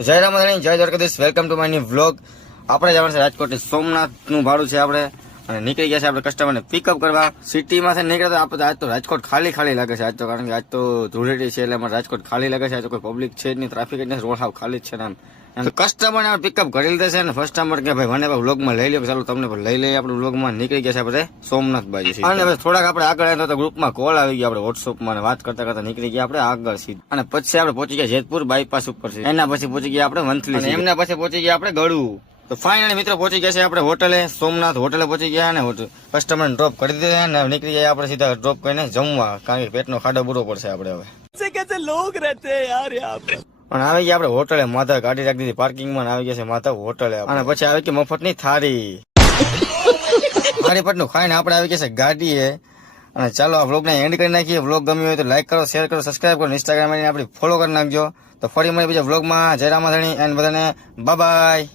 જય રામાધણી, જય Dwarkadhish, welcome to my new vlog. આપણે જવાનું છે રાજકોટ સોમનાથનું ભાડું છે આપણે, અને નીકળી ગયા છે આપણે કસ્ટમરને પિકઅપ કરવા. સિટીમાં છે નીકળે તો આપણે આજ તો રાજકોટ ખાલી ખાલી લાગે છે આજ તો, કારણ કે આજ તો ધૂળેટી છે એટલે અમારે રાજકોટ ખાલી લાગે છે. આજ તો કોઈ પબ્લિક છે જ નહીં, ટ્રાફિક જ નહીં, રોડ હાવ ખાલી જ છે ને આમ. કસ્ટમરને પિકઅપ કરી લીધા છે ને ફર્સ્ટ ટાઈમ કે ભાઈ મને વ્લોગમાં લઈ લો, ચાલો તમને પણ લઈ લઈએ. આપણે વ્લોગમાં નીકળી ગયા છે આપણે સોમનાથ બાજુ, અને હવે થોડાક આપણે આગળ આવ્યા તો ગ્રુપમાં કોલ આવી ગયા, આપણે વોટ્સઅપમાં વાત કરતા કરતા નીકળી ગયા આપણે આગળ સીધા. અને પછી આપણે પહોંચી ગયા જેતપુર બાયપાસ ઉપર છે, એના પછી પહોંચી ગયા આપણે વંથલી, એમના પછી પહોંચી ગયા આપણે ગળું. તો ફાઇનલી મિત્રો પહોંચી ગયા છે આપણે હોટલે, સોમનાથ હોટલે પહોંચી ગયા ને કસ્ટમર ડ્રોપ કરી દીધા ને નીકળી ગયા આપણે સીધા ડ્રોપ કરીને જમવા, કારણ કે પેટનો ખાડો બુરો પડશે આપણે હવે. कैसे लोग रहते हैं यार यहाँ पे. અને આવી ગયા આપણે હોટલે, માધવ ગાડી રાખી દીધી પાર્કિંગમાં, આવી ગયા છે માધવ હોટલે. અને પછી આવી ગઈ મફતની થાળી પટનું ખાઈને આપણે આવી ગયા છે ગાડીએ. અને ચાલો આ વ્લોગને એન્ડ કરી નાખીએ. વ્લોગ ગમ્યો હોય તો લાઈક કરો, શેર કરો, સબસ્ક્રાઈબ કરો, ઇન્સ્ટાગ્રામ આપણી ફોલો કરી નાખજો. તો ફરી મળીએ બીજા વ્લોગમાં. જય રામાધણી એન્ડ બધાને બાય બાય.